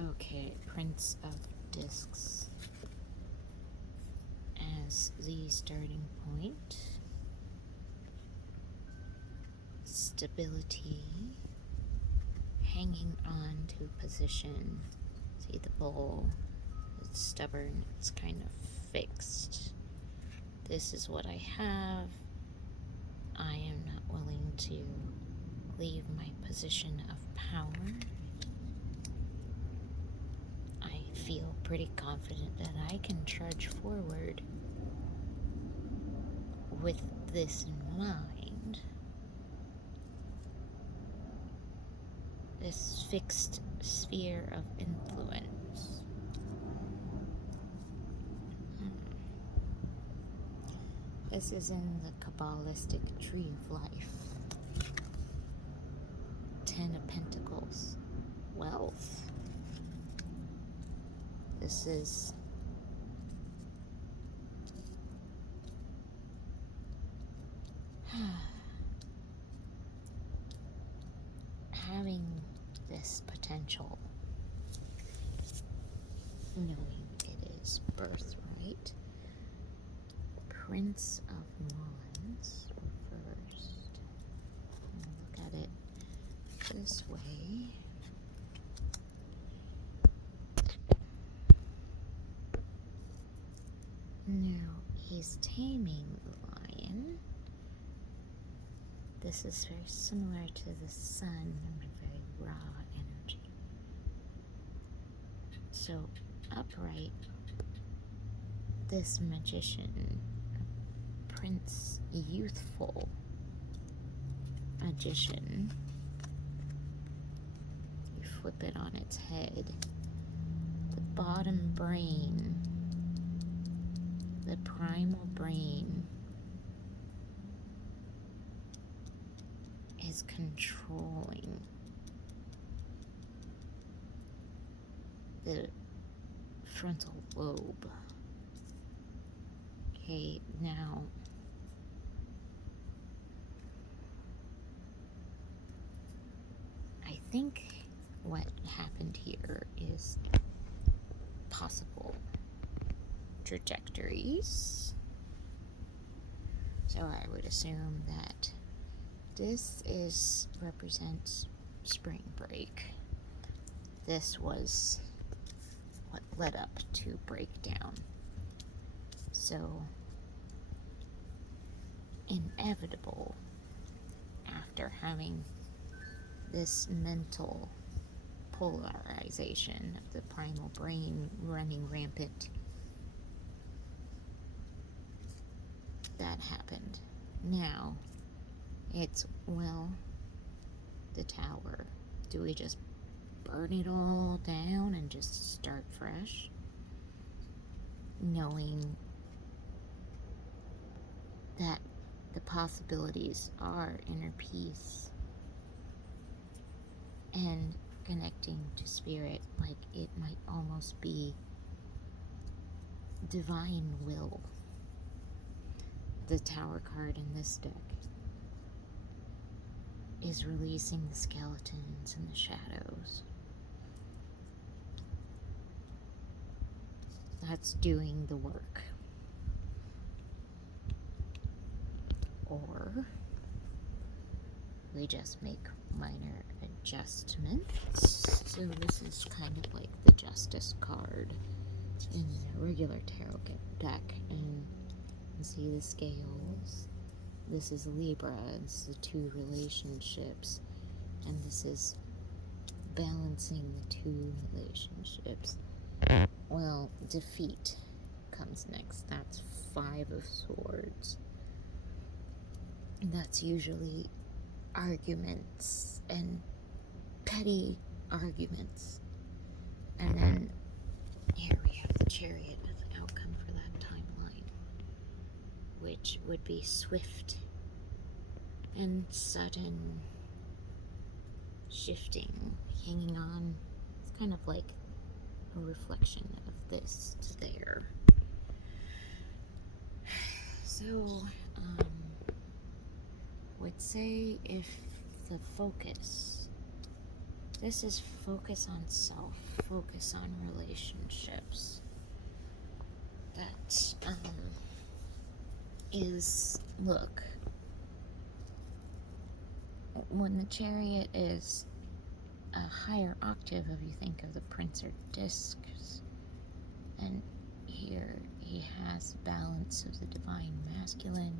Okay, Prince of Discs as the starting point. Stability, hanging on to position. See the bowl, it's stubborn, it's kind of fixed. This is what I have. I am not willing to leave my position of power. I feel pretty confident that I can charge forward with this in mind. This fixed sphere of influence. This is in the Kabbalistic tree of life. 10 of Pentacles. Wealth. This is having this potential, knowing it is birthright. Prince of Wands reversed. Look at it this way. Now he's taming the lion. This is very similar to the sun, very raw energy. So upright, this magician, prince, youthful magician, you flip it on its head. The bottom brain, the primal brain, is controlling the frontal lobe. Okay, now I think what happened here is possible trajectories. So I would assume that this represents spring break. This was what led up to breakdown. So inevitable after having this mental polarization of the primal brain running rampant. That happened. Now it's, well, the tower. Do we just burn it all down and just start fresh? Knowing that the possibilities are inner peace and connecting to spirit, like it might almost be divine will. The Tower card in this deck is releasing the skeletons and the shadows. That's doing the work. Or we just make minor adjustments. So this is kind of like the Justice card in a regular tarot deck, and you see the scales. This is Libra, it's the two relationships, and this is balancing the two relationships. Well, defeat comes next. That's 5 of Swords. That's usually arguments and petty arguments. And then here we have the Chariot as the outcome for that timeline, which would be swift and sudden shifting, hanging on. It's kind of like a reflection of this to there. So, would say if the focus This is focus on self, focus on relationships. That is, look, when the Chariot is a higher octave of, you think of the Prince or discs, and here he has balance of the divine masculine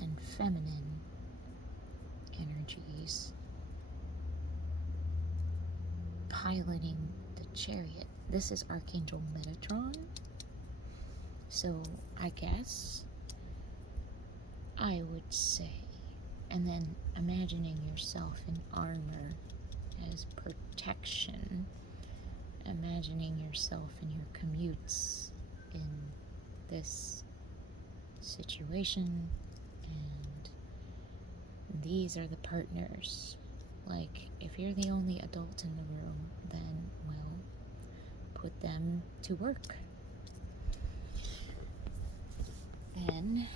and feminine energies piloting the Chariot. This is Archangel Metatron. So I guess I would say, and then imagining yourself in armor as protection, imagining yourself in your commutes in this situation, and these are the partners. Like, if you're the only adult in the room, then, well, put them to work. Then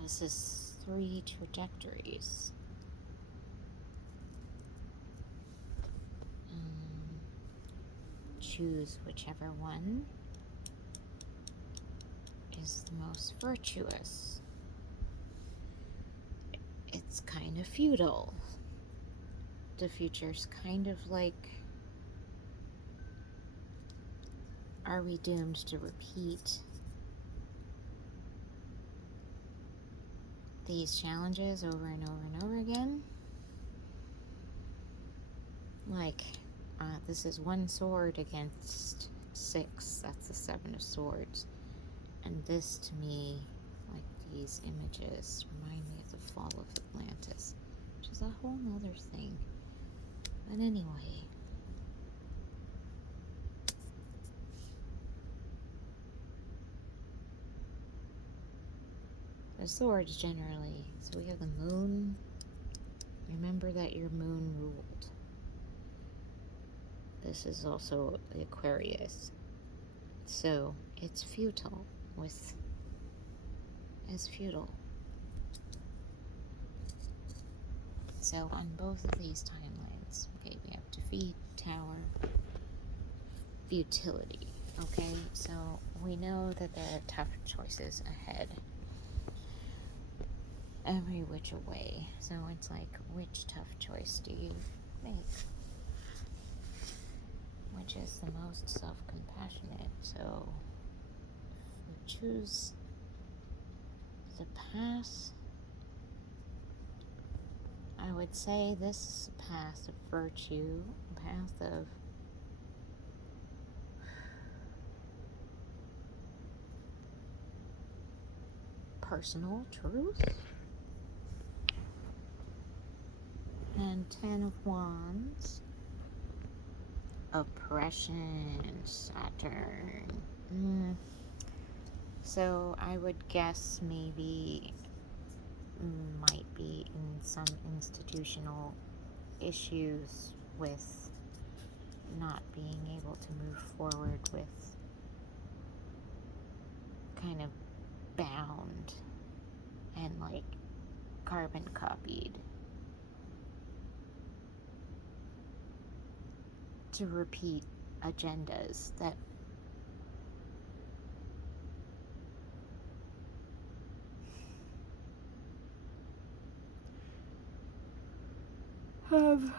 this is 3 trajectories. Choose whichever one is the most virtuous. It's kind of feudal. The future's kind of like, are we doomed to repeat these challenges over and over and over again? Like, this is 1 sword against 6. That's the 7 of swords. And this, to me, like these images, remind me of the fall of Atlantis, which is a whole nother thing. But anyway, the swords generally. So we have the moon. Remember that your moon ruled. This is also the Aquarius. So it's futile with as feudal. So on both of these timelines, okay, we have defeat, tower, futility. Okay, so we know that there are tough choices ahead, every which way. So it's like, which tough choice do you make? Which is the most self-compassionate? So if we choose the path, I would say this is a path of virtue, a path of personal truth. And 10 of Wands, oppression, Saturn. So I would guess maybe might be in some institutional issues with not being able to move forward, with kind of bound and like carbon copied to repeat agendas that have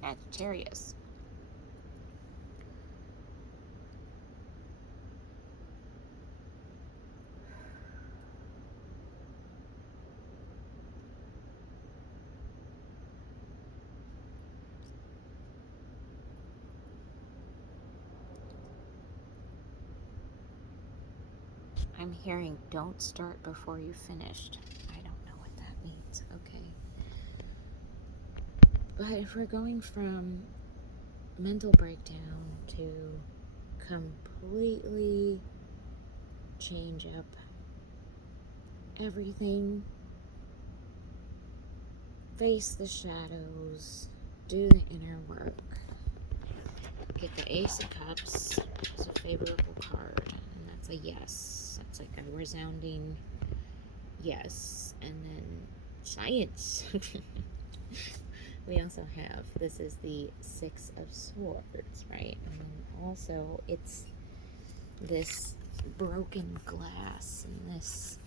Sagittarius. I'm hearing don't start before you finished. I don't know what that means. Okay. But if we're going from mental breakdown to completely change up everything, face the shadows, do the inner work, get the Ace of Cups as a favorable card, and that's a yes. That's like a resounding yes. And then Science. We also have, this is the Six of Swords, right? And then also it's this broken glass and this,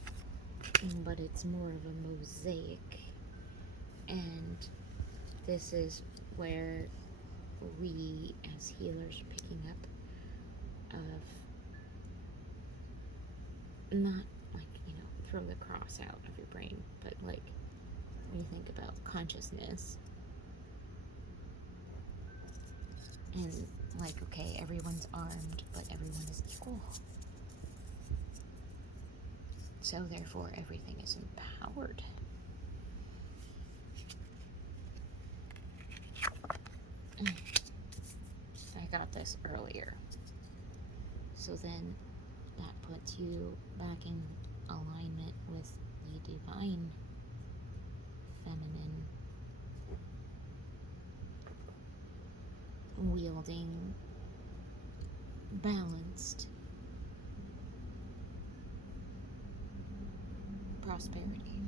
but it's more of a mosaic. And this is where we as healers are picking up of not like, throw the cross out of your brain, but like when you think about consciousness and like, okay, everyone's armed, but everyone is equal. So therefore everything is empowered. I got this earlier. So then that puts you back in alignment with the divine feminine, wielding, balanced prosperity.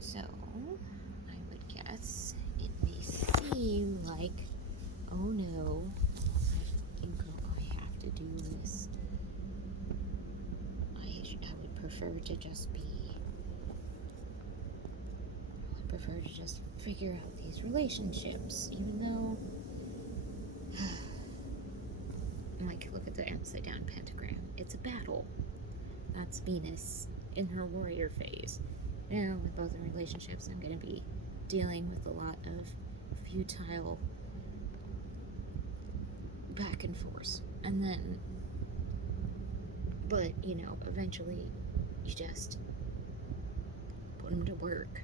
So I would guess it may seem like, oh no, I have to do this. I would prefer to just figure out these relationships, even though, like, look at the upside down pentagram. It's a battle. That's Venus in her warrior phase. Now, with both in relationships, I'm going to be dealing with a lot of futile back and forth. And then, but, eventually you just put them to work.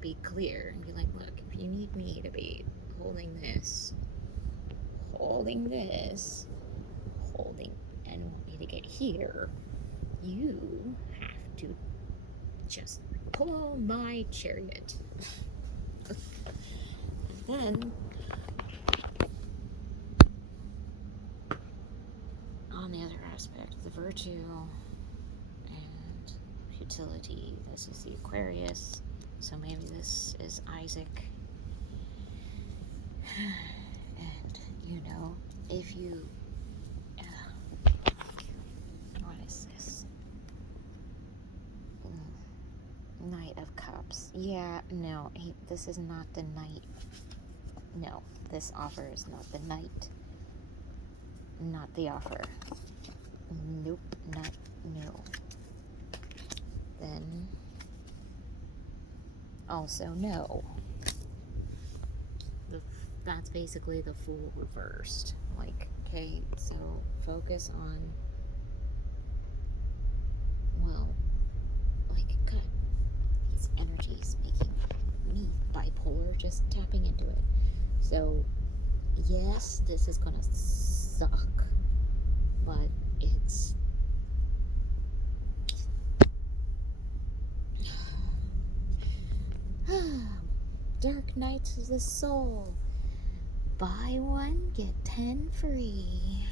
Be clear and be like, look, if you need me to be holding this, and want me to get here, you have to just pull my chariot. And then, on the other aspect, the virtue and futility, this is the Aquarius, so maybe this is Isaac. And, if you, what is this? Knight of Cups. Yeah, no, this is not the knight. No, this offer is not the knight. Not the offer. Nope, no. Then, also no. That's basically the Fool reversed. Like, okay, so focus on, God, these energies making me bipolar, just tapping into it. So, yes, this is gonna suck, but it's Dark Knights of the Soul. Buy one, get 10 free.